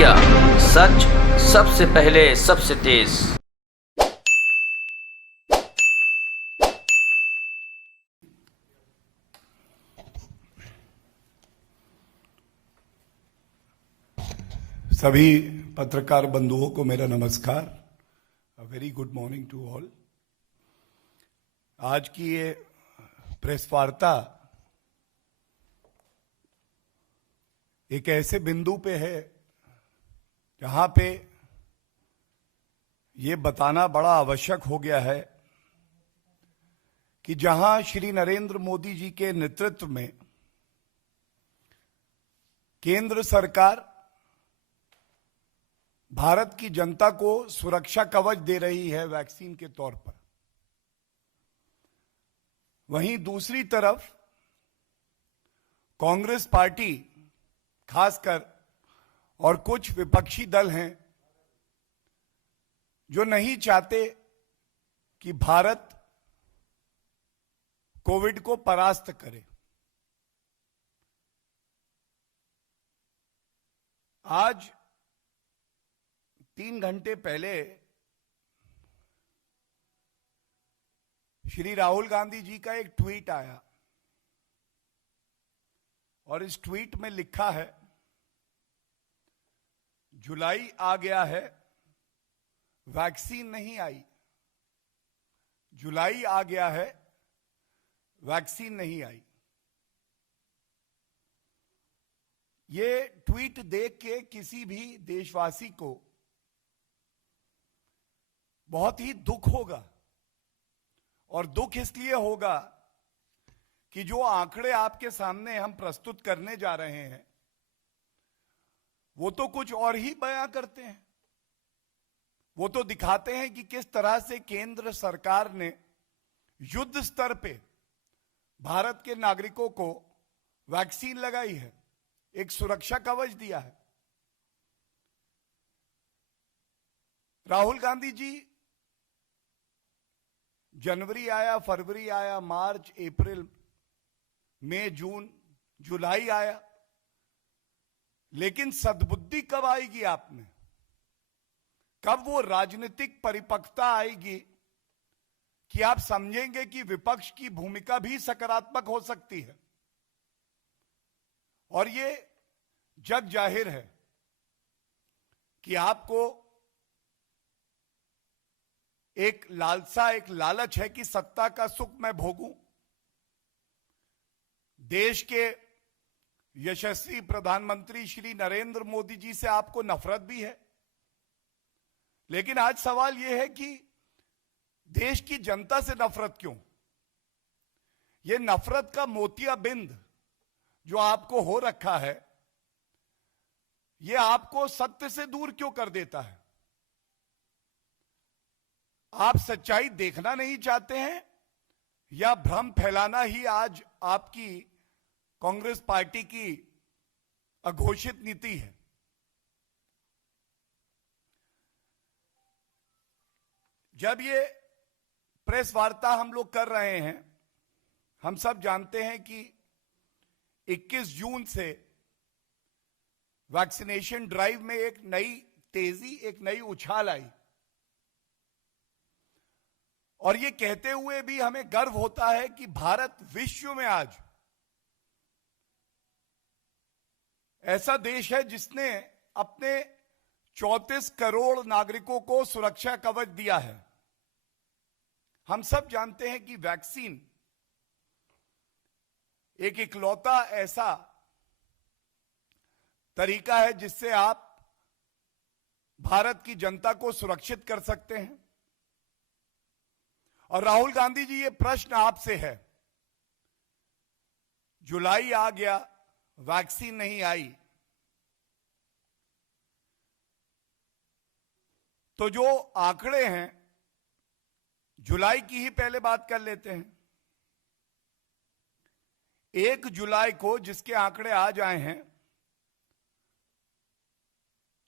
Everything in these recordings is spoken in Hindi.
इंडिया, सच सबसे पहले सबसे तेज। सभी पत्रकार बंधुओं को मेरा नमस्कार। Very good morning to all. आज की ये प्रेस वार्ता एक ऐसे बिंदु पे है जहां पे ये बताना बड़ा आवश्यक हो गया है कि जहां श्री नरेंद्र मोदी जी के नेतृत्व में केंद्र सरकार भारत की जनता को सुरक्षा कवच दे रही है वैक्सीन के तौर पर, वहीं दूसरी तरफ कांग्रेस पार्टी खासकर और कुछ विपक्षी दल हैं जो नहीं चाहते कि भारत कोविड को परास्त करे। आज 3 घंटे पहले श्री राहुल गांधी जी का एक ट्वीट आया और इस ट्वीट में लिखा है, जुलाई आ गया है, वैक्सीन नहीं आई। जुलाई आ गया है, वैक्सीन नहीं आई। ये ट्वीट देख के किसी भी देशवासी को बहुत ही दुख होगा, और दुख इसलिए होगा कि जो आंकड़े आपके सामने हम प्रस्तुत करने जा रहे हैं वो तो कुछ और ही बयां करते हैं। वो तो दिखाते हैं कि किस तरह से केंद्र सरकार ने युद्ध स्तर पे भारत के नागरिकों को वैक्सीन लगाई है, एक सुरक्षा कवच दिया है। राहुल गांधी जी, जनवरी आया, फरवरी आया, मार्च, अप्रैल, मई, जून, जुलाई आया, लेकिन सद्बुद्धि कब आएगी आप में? कब वो राजनीतिक परिपक्वता आएगी कि आप समझेंगे कि विपक्ष की भूमिका भी सकारात्मक हो सकती है? और ये जग जाहिर है कि आपको एक लालसा, एक लालच है कि सत्ता का सुख मैं भोगूं। देश के यशस्वी प्रधानमंत्री श्री नरेंद्र मोदी जी से आपको नफरत भी है, लेकिन आज सवाल यह है कि देश की जनता से नफरत क्यों? यह नफरत का मोतियाबिंद जो आपको हो रखा है, यह आपको सत्य से दूर क्यों कर देता है? आप सच्चाई देखना नहीं चाहते हैं या भ्रम फैलाना ही आज आपकी कांग्रेस पार्टी की अघोषित नीति है? जब ये प्रेस वार्ता हम लोग कर रहे हैं, हम सब जानते हैं कि 21 जून से वैक्सीनेशन ड्राइव में एक नई तेजी, एक नई उछाल आई, और ये कहते हुए भी हमें गर्व होता है कि भारत विश्व में आज ऐसा देश है जिसने अपने 34 करोड़ नागरिकों को सुरक्षा कवच दिया है। हम सब जानते हैं कि वैक्सीन एक इकलौता ऐसा तरीका है जिससे आप भारत की जनता को सुरक्षित कर सकते हैं। और राहुल गांधी जी, ये प्रश्न आपसे है, जुलाई आ गया, वैक्सीन नहीं आई, तो जो आंकड़े हैं, जुलाई की ही पहले बात कर लेते हैं। 1 जुलाई को जिसके आंकड़े आज आए हैं,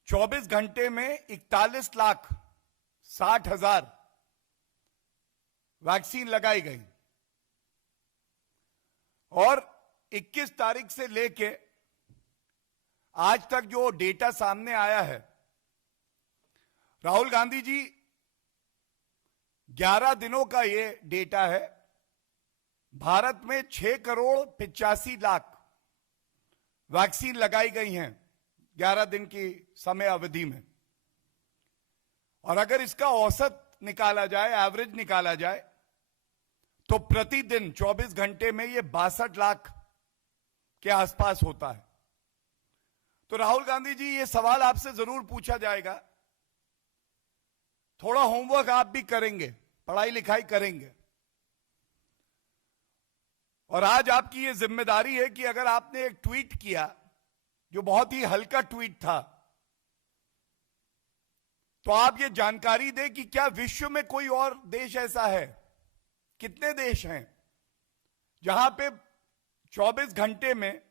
24 घंटे में 41,60,000 वैक्सीन लगाई गई, और 21 तारीख से लेके आज तक जो डेटा सामने आया है, राहुल गांधी जी 11 दिनों का ये डेटा है, भारत में 6,85,00,000 वैक्सीन लगाई गई हैं 11 दिन की समय अवधि में। और अगर इसका औसत निकाला जाए, एवरेज निकाला जाए, तो प्रतिदिन 24 घंटे में ये 62 लाख के आसपास होता है। तो राहुल गांधी जी, ये सवाल आपसे जरूर पूछा जाएगा, थोड़ा होमवर्क आप भी करेंगे, पढ़ाई लिखाई करेंगे, और आज आपकी ये जिम्मेदारी है कि अगर आपने एक ट्वीट किया जो बहुत ही हल्का ट्वीट था, तो आप ये जानकारी दें कि क्या विश्व में कोई और देश ऐसा है, कितने देश हैं जहां पे 24 घंटे में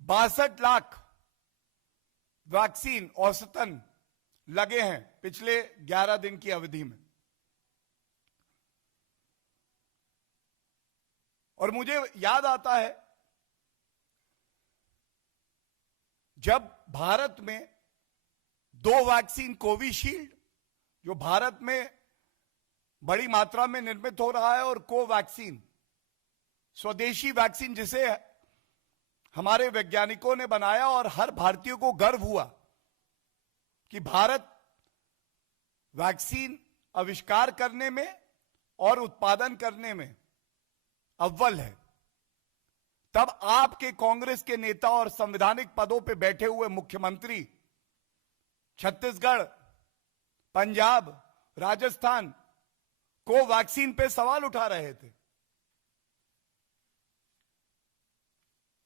62 लाख वैक्सीन औसतन लगे हैं पिछले 11 दिन की अवधि में। और मुझे याद आता है जब भारत में 2 वैक्सीन कोविशील्ड, जो भारत में बड़ी मात्रा में निर्मित हो रहा है, और कोवैक्सीन स्वदेशी वैक्सीन जिसे हमारे वैज्ञानिकों ने बनाया, और हर भारतीय को गर्व हुआ कि भारत वैक्सीन आविष्कार करने में और उत्पादन करने में अव्वल है। तब आपके कांग्रेस के नेता और संवैधानिक पदों पे बैठे हुए मुख्यमंत्री छत्तीसगढ़, पंजाब, राजस्थान कोवैक्सीन पे सवाल उठा रहे थे।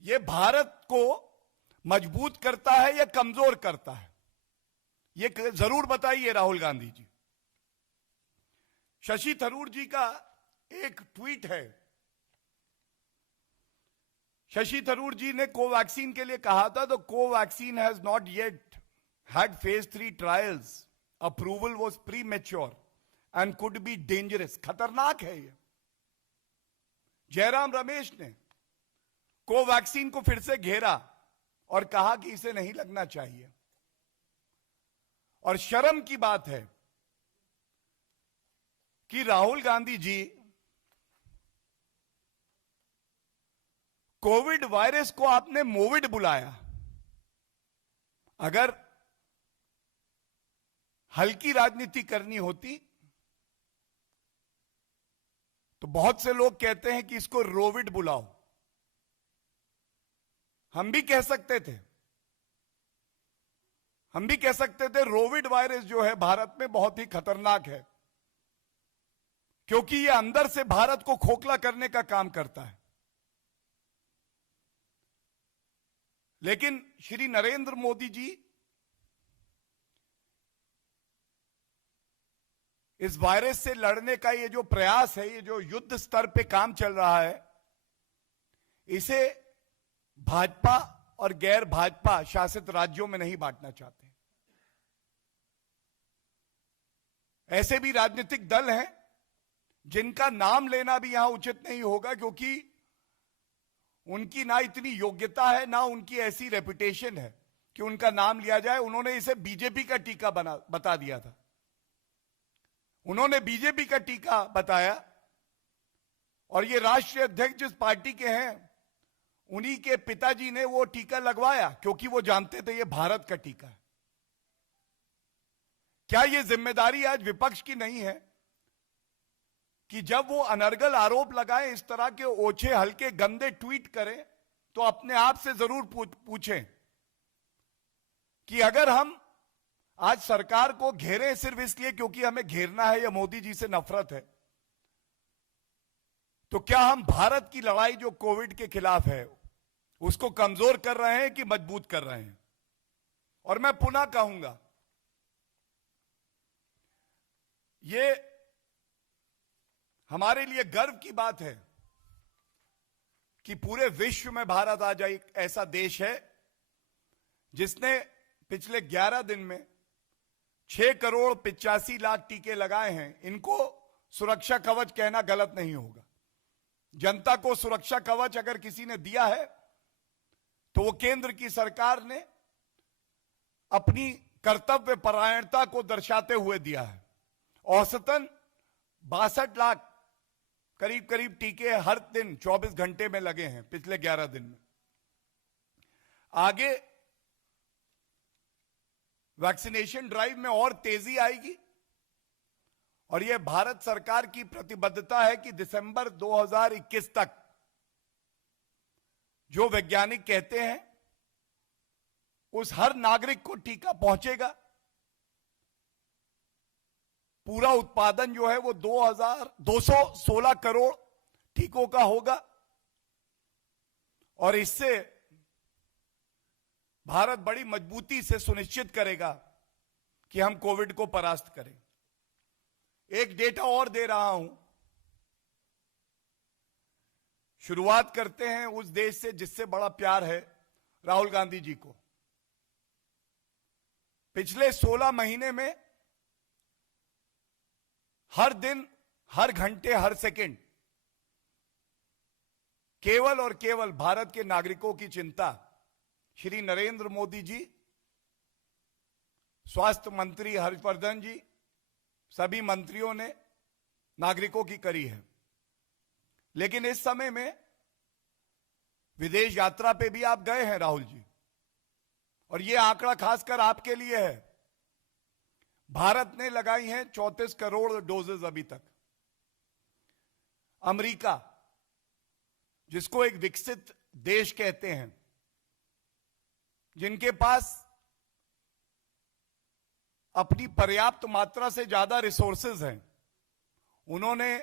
यह भारत को मजबूत करता है या कमजोर करता है, यह जरूर बताइए राहुल गांधी जी। शशि थरूर जी का एक ट्वीट है। शशि थरूर जी ने कोवैक्सीन के लिए कहा था, तो Covaxin has not yet had phase 3 trials, approval was premature and could be dangerous. खतरनाक है ये। जयराम रमेश ने कोवैक्सीन को फिर से घेरा और कहा कि इसे नहीं लगना चाहिए। और शर्म की बात है कि राहुल गांधी जी कोविड वायरस को आपने मोविड बुलाया। अगर हल्की राजनीति करनी होती तो बहुत से लोग कहते हैं कि इसको रोविड बुलाओ, हम भी कह सकते थे। हम भी कह सकते थे रोविड वायरस जो है भारत में बहुत ही खतरनाक है, क्योंकि यह अंदर से भारत को खोखला करने का काम करता है। लेकिन श्री नरेंद्र मोदी जी इस वायरस से लड़ने का ये जो प्रयास है, ये जो युद्ध स्तर पे काम चल रहा है, इसे भाजपा और गैर भाजपा शासित राज्यों में नहीं बांटना चाहते। ऐसे भी राजनीतिक दल हैं जिनका नाम लेना भी यहां उचित नहीं होगा, क्योंकि उनकी ना इतनी योग्यता है, ना उनकी ऐसी रेपुटेशन है कि उनका नाम लिया जाए। उन्होंने इसे बीजेपी का टीका बता दिया था। उन्होंने बीजेपी का टीका बताया, और ये राष्ट्रीय अध्यक्ष जिस पार्टी के हैं उन्हीं के पिताजी ने वो टीका लगवाया, क्योंकि वो जानते थे ये भारत का टीका है। क्या ये जिम्मेदारी आज विपक्ष की नहीं है कि जब वो अनर्गल आरोप लगाए, इस तरह के ओछे हल्के गंदे ट्वीट करें, तो अपने आप से जरूर पूछें कि अगर हम आज सरकार को घेरें सिर्फ इसलिए क्योंकि हमें घेरना है या मोदी जी से नफरत है, तो क्या हम भारत की लड़ाई जो कोविड के खिलाफ है उसको कमजोर कर रहे हैं कि मजबूत कर रहे हैं? और मैं पुनः कहूंगा, ये हमारे लिए गर्व की बात है कि पूरे विश्व में भारत आज एक ऐसा देश है जिसने पिछले 11 दिन में 6,85,00,000 टीके लगाए हैं। इनको सुरक्षा कवच कहना गलत नहीं होगा। जनता को सुरक्षा कवच अगर किसी ने दिया है तो वो केंद्र की सरकार ने अपनी कर्तव्य परायणता को दर्शाते हुए दिया है। औसतन 62 लाख करीब करीब टीके हर दिन 24 घंटे में लगे हैं पिछले 11 दिन में। आगे वैक्सीनेशन ड्राइव में और तेजी आएगी और यह भारत सरकार की प्रतिबद्धता है कि दिसंबर 2021 तक जो वैज्ञानिक कहते हैं उस हर नागरिक को टीका पहुंचेगा। पूरा उत्पादन जो है वो 216 करोड़ टीकों का होगा और इससे भारत बड़ी मजबूती से सुनिश्चित करेगा कि हम कोविड को परास्त करें। एक डेटा और दे रहा हूं। शुरुआत करते हैं उस देश से जिससे बड़ा प्यार है राहुल गांधी जी को। पिछले 16 महीने में हर दिन, हर घंटे, हर सेकंड केवल और केवल भारत के नागरिकों की चिंता श्री नरेंद्र मोदी जी, स्वास्थ्य मंत्री हर्षवर्धन जी, सभी मंत्रियों ने नागरिकों की करी है। लेकिन इस समय में विदेश यात्रा पे भी आप गए हैं राहुल जी, और यह आंकड़ा खासकर आपके लिए है। भारत ने लगाई हैं 34 करोड़ डोजेज अभी तक। अमेरिका, जिसको एक विकसित देश कहते हैं, जिनके पास अपनी पर्याप्त मात्रा से ज्यादा रिसोर्सेज हैं, उन्होंने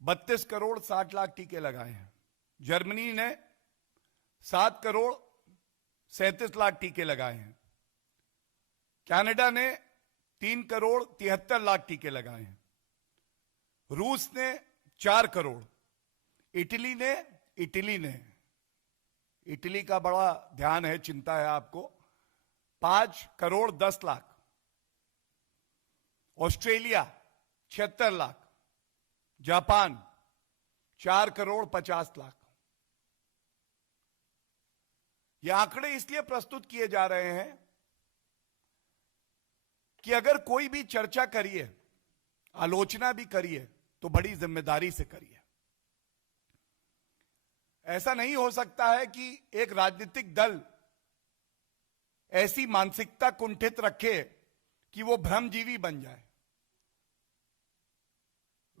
32 करोड़ 60 लाख टीके लगाए हैं। जर्मनी ने 7 करोड़ 37 लाख टीके लगाए हैं। कनाडा ने 3 करोड़ 73 लाख टीके लगाए हैं। रूस ने 4 करोड़। इटली का बड़ा ध्यान है, चिंता है आपको, 5 करोड़ 10 लाख। ऑस्ट्रेलिया 76 लाख। जापान 4 करोड़ 50 लाख। ये आंकड़े इसलिए प्रस्तुत किए जा रहे हैं कि अगर कोई भी चर्चा करिए, आलोचना भी करिए, तो बड़ी जिम्मेदारी से करिए। ऐसा नहीं हो सकता है कि एक राजनीतिक दल ऐसी मानसिकता कुंठित रखे कि वो भ्रमजीवी बन जाए।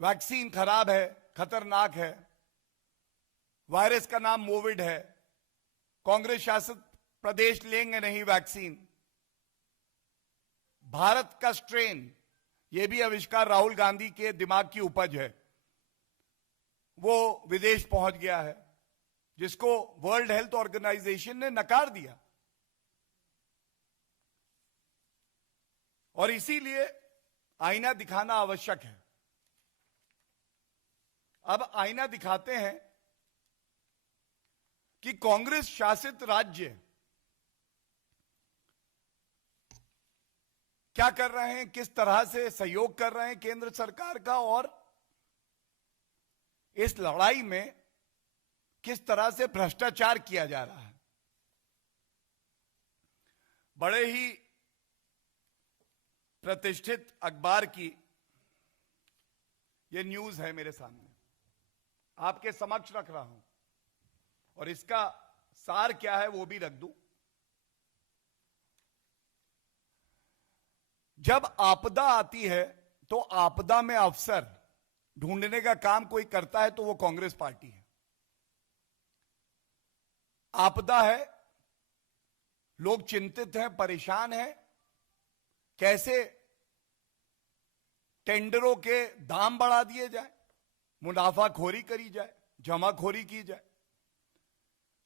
वैक्सीन खराब है, खतरनाक है, वायरस का नाम कोविड है, कांग्रेस शासित प्रदेश लेंगे नहीं वैक्सीन। भारत का स्ट्रेन, यह भी आविष्कार राहुल गांधी के दिमाग की उपज है, वो विदेश पहुंच गया है, जिसको वर्ल्ड हेल्थ ऑर्गेनाइजेशन ने नकार दिया। और इसीलिए आईना दिखाना आवश्यक है। अब आईना दिखाते हैं कि कांग्रेस शासित राज्य क्या कर रहे हैं, किस तरह से सहयोग कर रहे हैं केंद्र सरकार का, और इस लड़ाई में किस तरह से भ्रष्टाचार किया जा रहा है। बड़े ही प्रतिष्ठित अखबार की यह न्यूज है मेरे सामने, आपके समक्ष रख रहा हूं, और इसका सार क्या है वो भी रख दूं। जब आपदा आती है तो आपदा में अवसर ढूंढने का काम कोई करता है तो वो कांग्रेस पार्टी है। आपदा है, लोग चिंतित हैं, परेशान हैं, कैसे टेंडरों के दाम बढ़ा दिए जाए, मुनाफाखोरी करी जाए, जमाखोरी की जाए।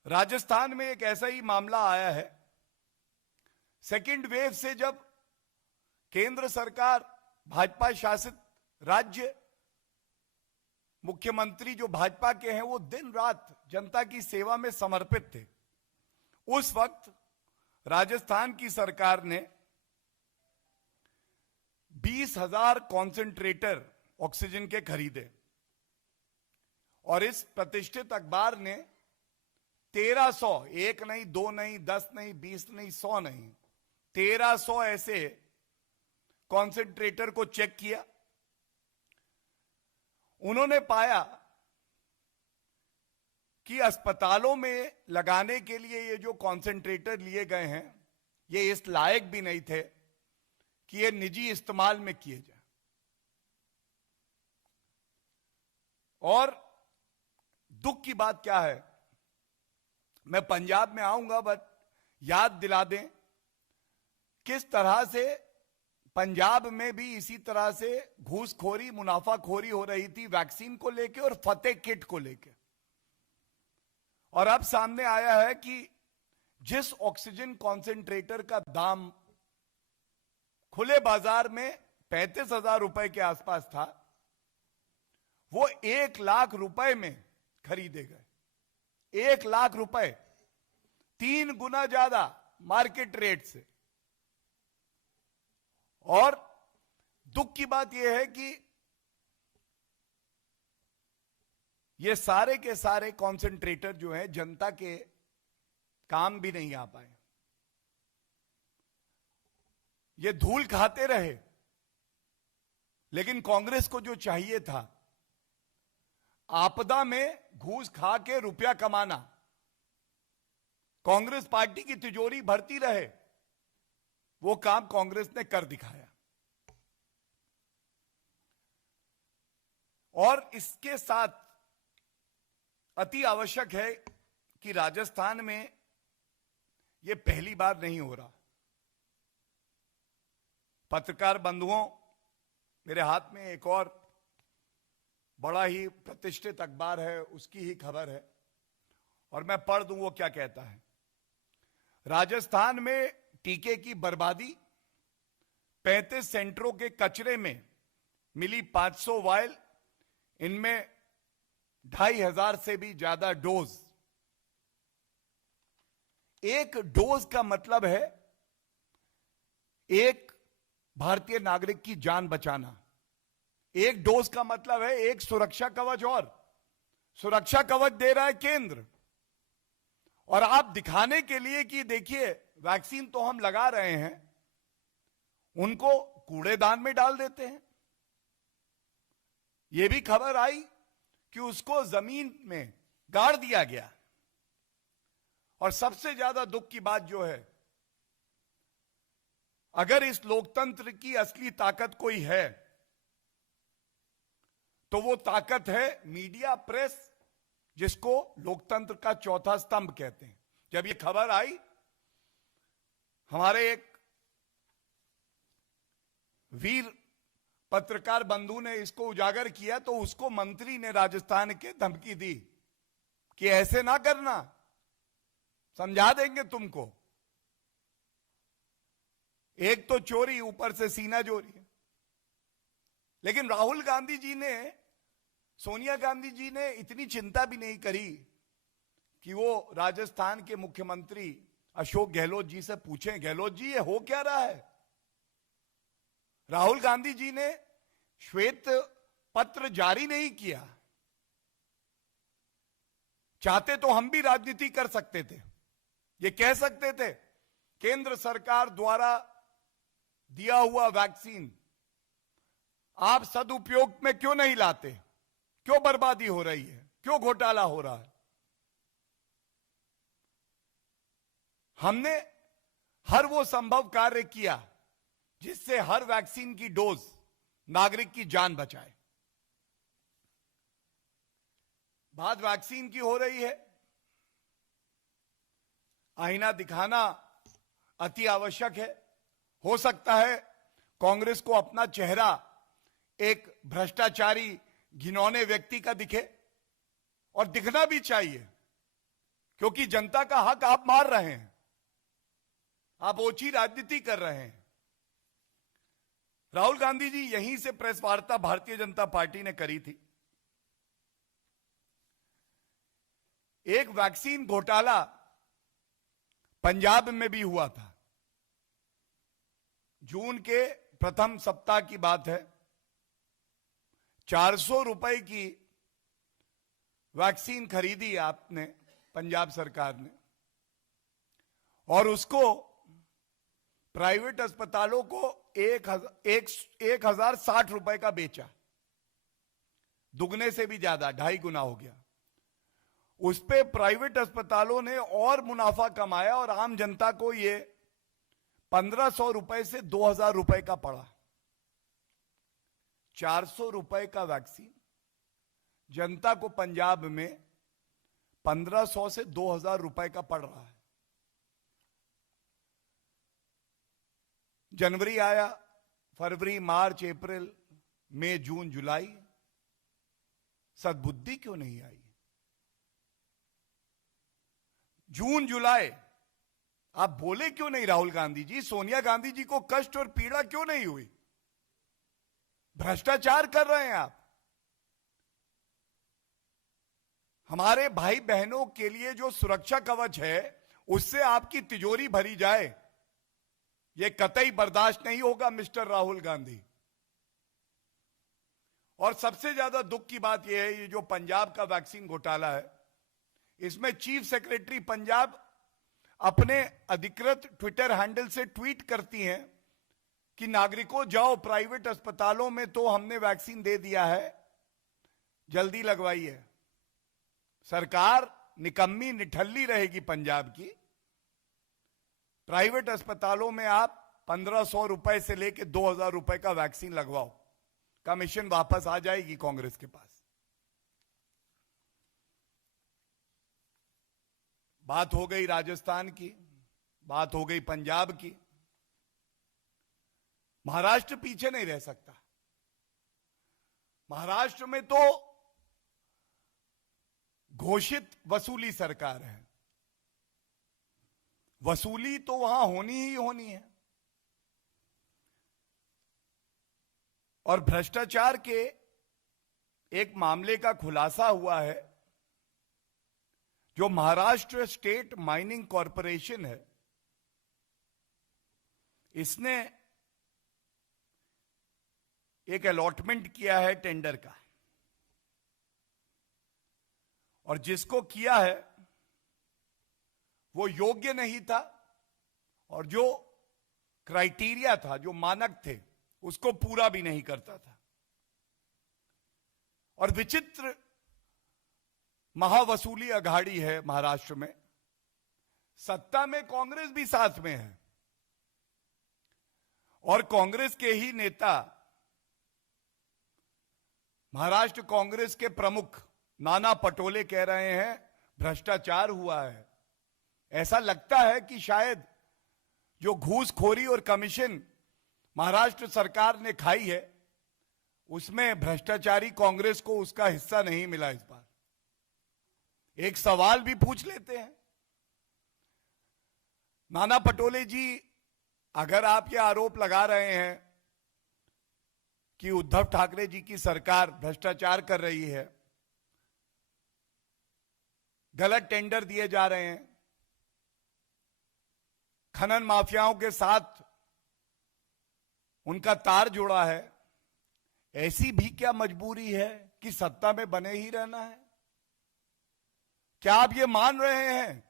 राजस्थान में एक ऐसा ही मामला आया है। सेकेंड वेव से जब केंद्र सरकार, भाजपा शासित राज्य, मुख्यमंत्री जो भाजपा के हैं, वो दिन रात जनता की सेवा में समर्पित थे, उस वक्त राजस्थान की सरकार ने 20,000 कॉन्सेंट्रेटर ऑक्सीजन के खरीदे, और इस प्रतिष्ठित अखबार ने 1300, एक नहीं, दो नहीं, 10 नहीं, 20 नहीं, 100 नहीं, 1300 ऐसे कॉन्सेंट्रेटर को चेक किया। उन्होंने पाया कि अस्पतालों में लगाने के लिए ये जो कॉन्सेंट्रेटर लिए गए हैं, ये इस लायक भी नहीं थे कि ये निजी इस्तेमाल में किए जाए। और दुख की बात क्या है, मैं पंजाब में आऊंगा, बट याद दिला दें किस तरह से पंजाब में भी इसी तरह से घूसखोरी, मुनाफाखोरी हो रही थी वैक्सीन को लेके और फतेह किट को लेके। और अब सामने आया है कि जिस ऑक्सीजन कॉन्सेंट्रेटर का दाम खुले बाजार में 35,000 रुपए के आसपास था, वो 1 लाख रुपए में खरीदे गए। 1 लाख रुपए, 3 गुना ज्यादा मार्केट रेट से। और दुख की बात यह है कि ये सारे के सारे कॉन्सेंट्रेटर जो हैं जनता के काम भी नहीं आ पाए। ये धूल खाते रहे, लेकिन कांग्रेस को जो चाहिए था, आपदा में घूस खा के रुपया कमाना, कांग्रेस पार्टी की तिजोरी भरती रहे, वो काम कांग्रेस ने कर दिखाया। और इसके साथ अति आवश्यक है कि राजस्थान में यह पहली बार नहीं हो रहा। पत्रकार बंधुओं, मेरे हाथ में एक और बड़ा ही प्रतिष्ठित अखबार है, उसकी ही खबर है, और मैं पढ़ दूं वो क्या कहता है। राजस्थान में टीके की बर्बादी, 35 सेंटरों के कचरे में मिली 500 वायल, इनमें 2,500 से भी ज्यादा डोज। एक डोज का मतलब है एक भारतीय नागरिक की जान बचाना। एक डोज का मतलब है एक सुरक्षा कवच, और सुरक्षा कवच दे रहा है केंद्र। और आप दिखाने के लिए कि देखिए वैक्सीन तो हम लगा रहे हैं, उनको कूड़ेदान में डाल देते हैं। यह भी खबर आई कि उसको जमीन में गाड़ दिया गया। और सबसे ज्यादा दुख की बात जो है, अगर इस लोकतंत्र की असली ताकत कोई है तो वो ताकत है मीडिया, प्रेस, जिसको लोकतंत्र का चौथा स्तंभ कहते हैं। जब ये खबर आई, हमारे एक वीर पत्रकार बंधु ने इसको उजागर किया, तो उसको मंत्री ने राजस्थान के धमकी दी कि ऐसे ना करना, समझा देंगे तुमको। एक तो चोरी, ऊपर से सीना चोरी। लेकिन राहुल गांधी जी ने, सोनिया गांधी जी ने इतनी चिंता भी नहीं करी कि वो राजस्थान के मुख्यमंत्री अशोक गहलोत जी से पूछें, गहलोत जी ये हो क्या रहा है। राहुल गांधी जी ने श्वेत पत्र जारी नहीं किया। चाहते तो हम भी राजनीति कर सकते थे, ये कह सकते थे केंद्र सरकार द्वारा दिया हुआ वैक्सीन आप सदुपयोग में क्यों नहीं लाते, क्यों बर्बादी हो रही है, क्यों घोटाला हो रहा है। हमने हर वो संभव कार्य किया जिससे हर वैक्सीन की डोज नागरिक की जान बचाए। बात वैक्सीन की हो रही है, आईना दिखाना अति आवश्यक है। हो सकता है कांग्रेस को अपना चेहरा एक भ्रष्टाचारी, घिनौने व्यक्ति का दिखे, और दिखना भी चाहिए, क्योंकि जनता का हक आप मार रहे हैं, आप ओछी राजनीति कर रहे हैं। राहुल गांधी जी यहीं से प्रेस वार्ता भारतीय जनता पार्टी ने करी थी। एक वैक्सीन घोटाला पंजाब में भी हुआ था। जून के प्रथम सप्ताह की बात है। 400 रुपए की वैक्सीन खरीदी आपने पंजाब सरकार ने, और उसको प्राइवेट अस्पतालों को 1,060 रुपए का बेचा, दुगने से भी ज्यादा, 2.5 गुना हो गया। उस पे प्राइवेट अस्पतालों ने और मुनाफा कमाया और आम जनता को ये 1,500 रुपए से 2,000 रुपए का पड़ा। 400 रुपए का वैक्सीन जनता को पंजाब में 1,500 से 2,000 रुपए का पड़ रहा है। जनवरी आया, फरवरी, मार्च, अप्रैल, मई, जून, जुलाई, सद्बुद्धि क्यों नहीं आई? जून जुलाई आप बोले क्यों नहीं राहुल गांधी जी? सोनिया गांधी जी को कष्ट और पीड़ा क्यों नहीं हुई? भ्रष्टाचार कर रहे हैं आप। हमारे भाई बहनों के लिए जो सुरक्षा कवच है उससे आपकी तिजोरी भरी जाए, यह कतई बर्दाश्त नहीं होगा मिस्टर राहुल गांधी। और सबसे ज्यादा दुख की बात यह है, ये जो पंजाब का वैक्सीन घोटाला है, इसमें चीफ सेक्रेटरी पंजाब अपने अधिकृत ट्विटर हैंडल से ट्वीट करती हैं कि नागरिकों जाओ प्राइवेट अस्पतालों में, तो हमने वैक्सीन दे दिया है, जल्दी लगवाइए। सरकार निकम्मी निठल्ली रहेगी पंजाब की। प्राइवेट अस्पतालों में आप 1,500 रुपए से लेकर 2,000 रुपए का वैक्सीन लगवाओ, कमीशन वापस आ जाएगी कांग्रेस के पास। बात हो गई राजस्थान की, बात हो गई पंजाब की। महाराष्ट्र पीछे नहीं रह सकता। महाराष्ट्र में तो घोषित वसूली सरकार है, वसूली तो वहां होनी ही होनी है। और भ्रष्टाचार के एक मामले का खुलासा हुआ है। जो महाराष्ट्र स्टेट माइनिंग कॉरपोरेशन है, इसने एक अलॉटमेंट किया है टेंडर का, और जिसको किया है वो योग्य नहीं था, और जो क्राइटेरिया था, जो मानक थे, उसको पूरा भी नहीं करता था। और विचित्र महावसूली अघाड़ी है महाराष्ट्र में। सत्ता में कांग्रेस भी साथ में है, और कांग्रेस के ही नेता, महाराष्ट्र कांग्रेस के प्रमुख नाना पटोले कह रहे हैं भ्रष्टाचार हुआ है। ऐसा लगता है कि शायद जो घूसखोरी और कमीशन महाराष्ट्र सरकार ने खाई है, उसमें भ्रष्टाचारी कांग्रेस को उसका हिस्सा नहीं मिला इस बार। एक सवाल भी पूछ लेते हैं, नाना पटोले जी, अगर आप ये आरोप लगा रहे हैं कि उद्धव ठाकरे जी की सरकार भ्रष्टाचार कर रही है, गलत टेंडर दिए जा रहे हैं, खनन माफियाओं के साथ उनका तार जुड़ा है, ऐसी भी क्या मजबूरी है कि सत्ता में बने ही रहना है? क्या आप ये मान रहे हैं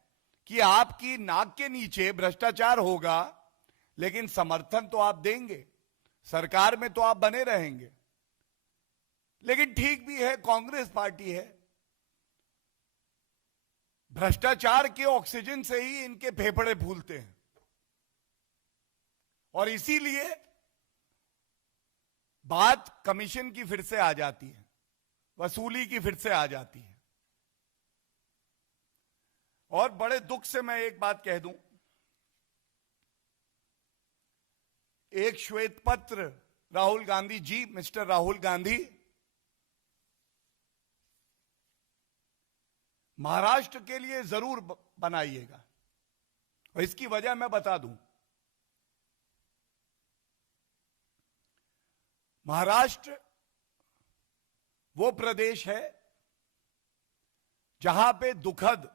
कि आपकी नाक के नीचे भ्रष्टाचार होगा, लेकिन समर्थन तो आप देंगे, सरकार में तो आप बने रहेंगे? लेकिन ठीक भी है, कांग्रेस पार्टी है, भ्रष्टाचार के ऑक्सीजन से ही इनके फेफड़े फूलते हैं, और इसीलिए बात कमीशन की फिर से आ जाती है, वसूली की फिर से आ जाती है। और बड़े दुख से मैं एक बात कह दूं, एक श्वेत पत्र राहुल गांधी जी, मिस्टर राहुल गांधी, महाराष्ट्र के लिए जरूर बनाइएगा, और इसकी वजह मैं बता दूं। महाराष्ट्र वो प्रदेश है जहां पे दुखद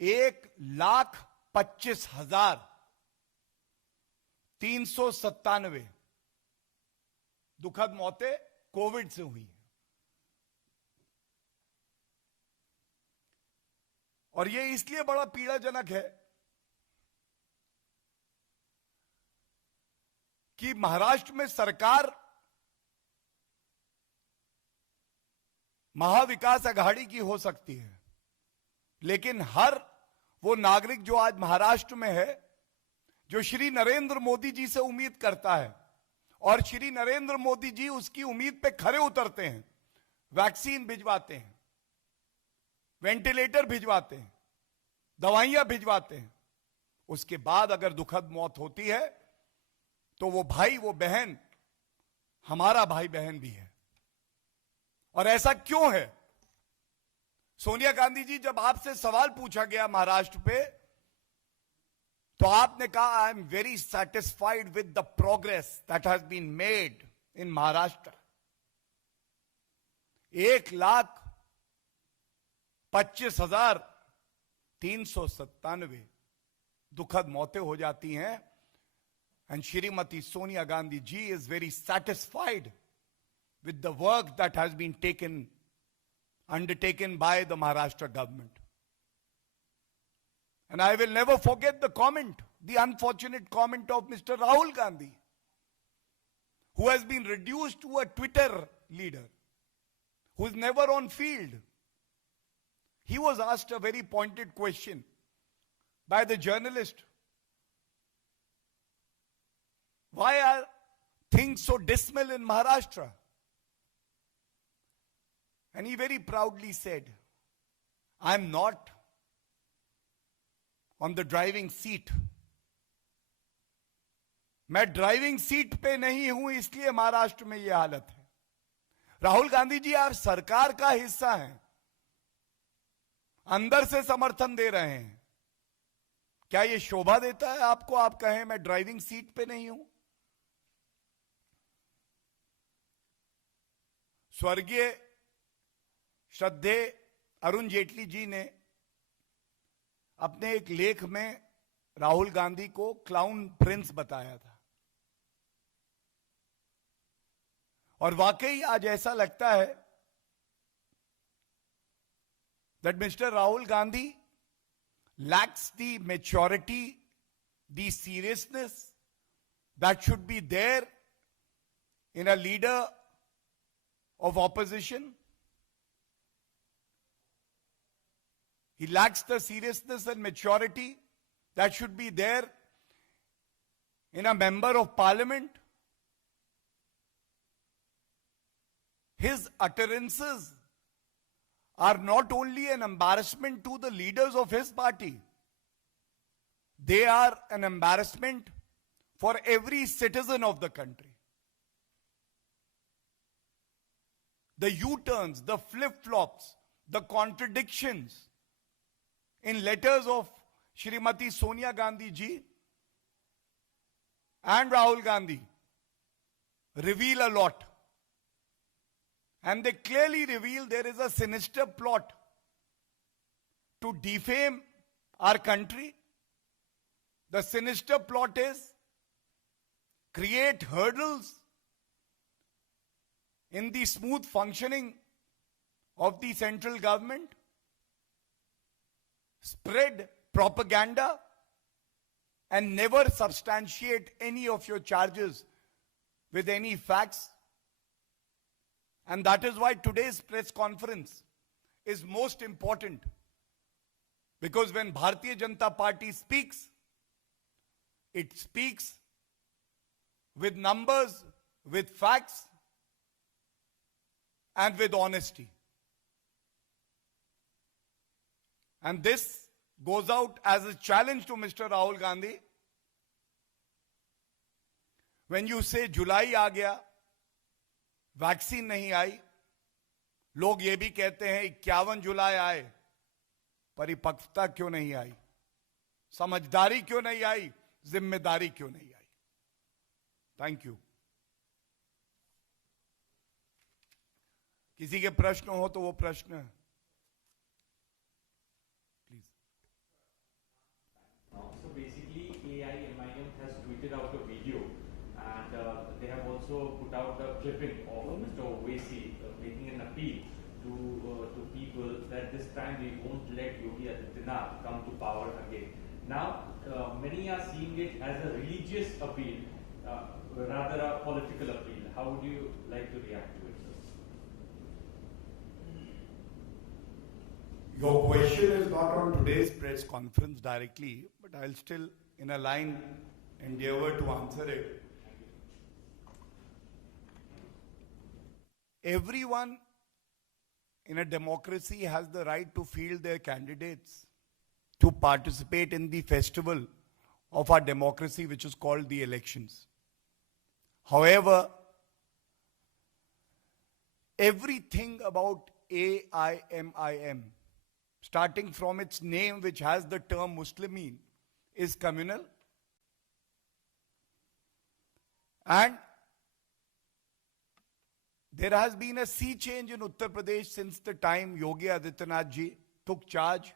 1,25,397 दुखद मौतें कोविड से हुई हैं। और यह इसलिए बड़ा पीड़ाजनक है कि महाराष्ट्र में सरकार महाविकास आघाड़ी की हो सकती है, लेकिन हर वो नागरिक जो आज महाराष्ट्र में है, जो श्री नरेंद्र मोदी जी से उम्मीद करता है, और श्री नरेंद्र मोदी जी उसकी उम्मीद पे खरे उतरते हैं, वैक्सीन भिजवाते हैं, वेंटिलेटर भिजवाते हैं, दवाइयां भिजवाते हैं, उसके बाद अगर दुखद मौत होती है तो वो भाई वो बहन हमारा भाई बहन भी है। और ऐसा क्यों है? सोनिया गांधी जी, जब आपसे सवाल पूछा गया महाराष्ट्र पे, तो आपने कहा I am very satisfied with the progress that has been made in Maharashtra. 1,25,397 दुखद मौतें हो जाती हैं, and Shrimati Sonia Gandhi ji is very satisfied with the work that has been undertaken by the Maharashtra government. And I will never forget the unfortunate comment of Mr. Rahul Gandhi, who has been reduced to a Twitter leader, who is never on field. He was asked a very pointed question by the journalist. Why are things so dismal in Maharashtra? And he very proudly said, I am not on the driving seat. मैं ड्राइविंग सीट पे नहीं हूं, इसलिए महाराष्ट्र में यह हालत है। राहुल गांधी जी, आप सरकार का हिस्सा हैं, अंदर से समर्थन दे रहे हैं, क्या यह शोभा देता है आपको? आप कहें मैं ड्राइविंग सीट पे नहीं हूं। स्वर्गीय श्रद्धेय अरुण जेटली जी ने अपने एक लेख में राहुल गांधी को क्लाउन प्रिंस बताया था, और वाकई आज ऐसा लगता है that mister Rahul Gandhi lacks the maturity, the seriousness that should be there in a leader of opposition. He lacks the seriousness and maturity that should be there in a member of parliament. His utterances are not only an embarrassment to the leaders of his party, they are an embarrassment for every citizen of the country. The U-turns, the flip-flops, the contradictions in letters of Shrimati Sonia Gandhi ji and Rahul Gandhi reveal a lot. And they clearly reveal there is a sinister plot to defame our country. The sinister plot is create hurdles in the smooth functioning of the central government, spread propaganda, and never substantiate any of your charges with any facts. And that is why today's press conference is most important. Because when Bharatiya Janata Party speaks, it speaks with numbers, with facts, and with honesty. And this goes out as a challenge to Mr. Rahul Gandhi. When you say July आ गया, वैक्सीन नहीं आई, लोग ये भी कहते हैं 51 जुलाई आए, परिपक्वता क्यों नहीं आई, समझदारी क्यों नहीं आई, जिम्मेदारी क्यों नहीं आई? Thank you. किसी के प्रश्न हो तो वो प्रश्न please. So basically, AIMIM has tweeted out a video, and they have also put out a clipping of Mr. Owaisi making an appeal to people that this time we won't let Yogi Adityanath come to power again. Now, many are seeing it as a religious appeal, rather a political appeal. How would you like to react to it, sir? Your question is not on today's press conference directly, but I'll still, in a line, endeavor to answer it. Everyone in a democracy has the right to field their candidates, to participate in the festival of our democracy, which is called the elections. However, everything about AIMIM, starting from its name, which has the term Muslimin, is communal. And there has been a sea change in Uttar Pradesh since the time Yogi Adityanath ji took charge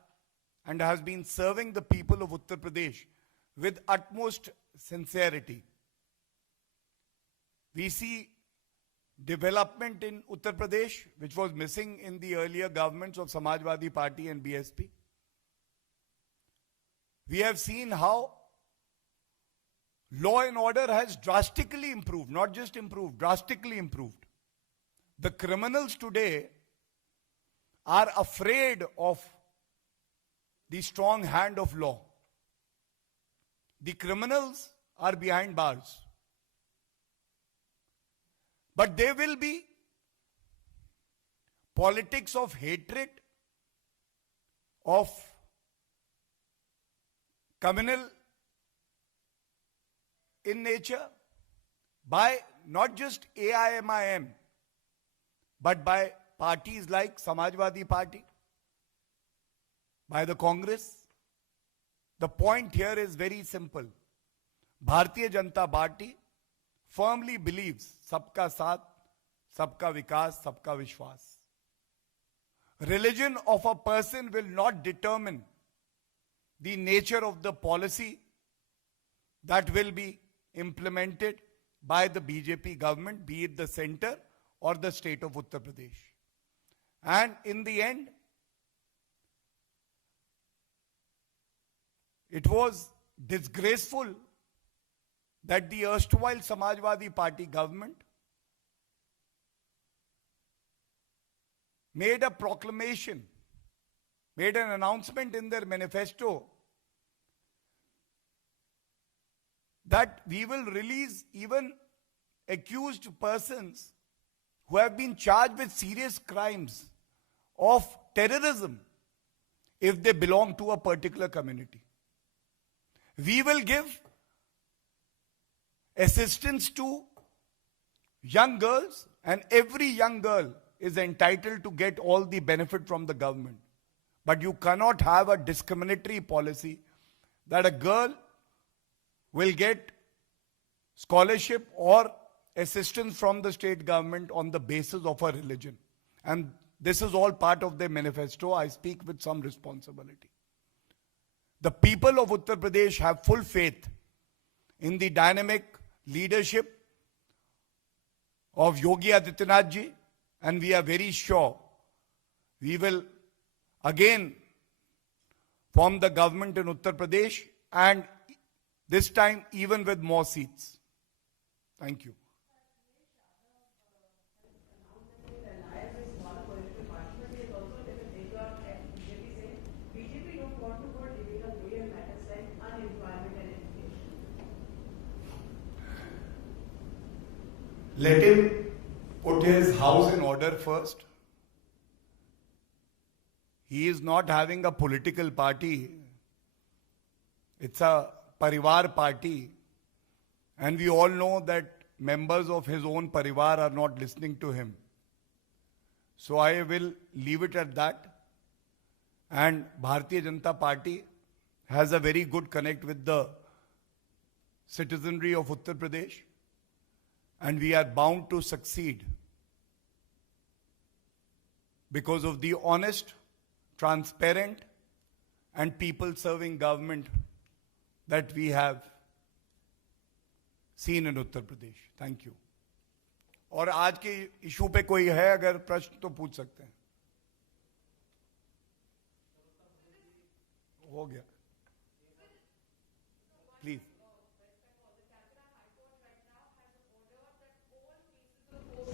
and has been serving the people of Uttar Pradesh with utmost sincerity. We see development in Uttar Pradesh, which was missing in the earlier governments of Samajwadi Party and BSP. We have seen how law and order has drastically improved, not just improved, drastically improved. The criminals today are afraid of the strong hand of law. The criminals are behind bars. But there will be politics of hatred, of communal in nature, by not just AIMIM, but by parties like Samajwadi Party, by the Congress. The point here is very simple. Bharatiya Janata Party firmly believes sabka saath, sabka vikas, sabka vishwas. Religion of a person will not determine the nature of the policy that will be implemented by the BJP government, be it the center or the state of Uttar Pradesh. And in the end, it was disgraceful that the erstwhile Samajwadi Party government made a proclamation, made an announcement in their manifesto that we will release even accused persons who have been charged with serious crimes of terrorism if they belong to a particular community. We will give assistance to young girls, and every young girl is entitled to get all the benefit from the government. But you cannot have a discriminatory policy that a girl will get scholarship or assistance from the state government on the basis of her religion. And this is all part of their manifesto. I speak with some responsibility. The people of Uttar Pradesh have full faith in the dynamic leadership of Yogi Adityanath ji, and we are very sure we will again form the government in Uttar Pradesh, and this time even with more seats. Thank you. Let him put his house in order first. He is not having a political party. It's a Parivar party. And we all know that members of his own Parivar are not listening to him. So I will leave it at that. And Bharatiya Janata Party has a very good connect with the citizenry of Uttar Pradesh. And we are bound to succeed because of the honest, transparent, and people-serving government that we have seen in Uttar Pradesh. Thank you. और आज के इशू पे कोई है अगर प्रश्न तो पूछ सकते हैं. हो गया please.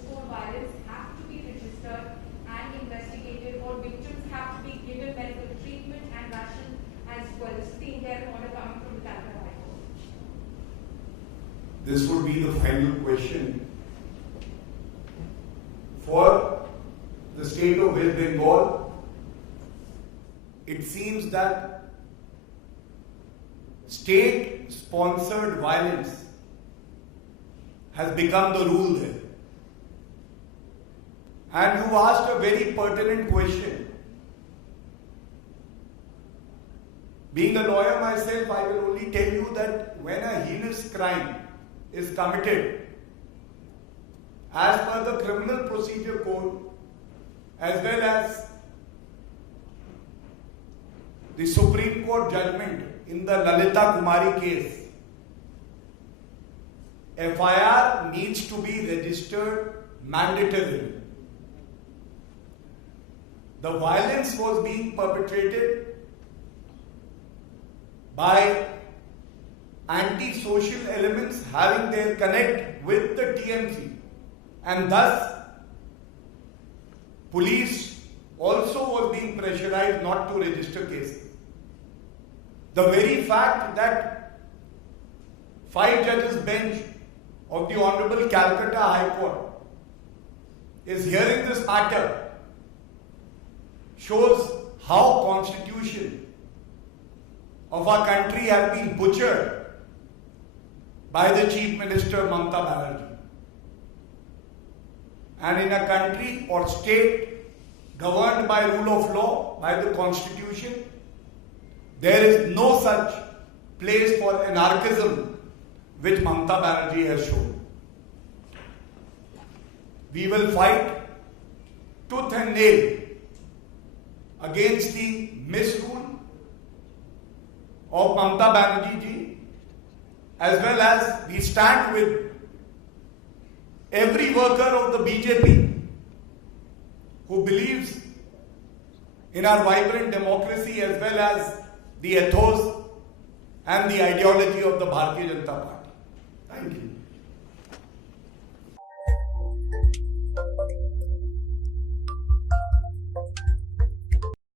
For violence have to be registered and investigated, or victims have to be given medical treatment and ration as well. This is the interim order coming from the Calcutta High Court. This would be the final question for the state of West Bengal. It seems that state-sponsored violence has become the rule there. And you asked a very pertinent question. Being a lawyer myself, I will only tell you that when a heinous crime is committed, as per the Criminal Procedure Code, as well as the Supreme Court judgment in the Lalita Kumari case, FIR needs to be registered mandatorily. The violence was being perpetrated by anti-social elements having their connect with the TMC, and thus police also was being pressurized not to register cases. The very fact that 5 judges bench of the Honorable Calcutta High Court is hearing this matter shows how Constitution of our country has been butchered by the Chief Minister Mamata Banerjee. And in a country or state governed by rule of law, by the Constitution, there is no such place for anarchism which Mamata Banerjee has shown. We will fight tooth and nail against the misrule of Mamata Banerjee ji, as well as we stand with every worker of the BJP who believes in our vibrant democracy, as well as the ethos and the ideology of the Bharatiya Janata Party. Thank you.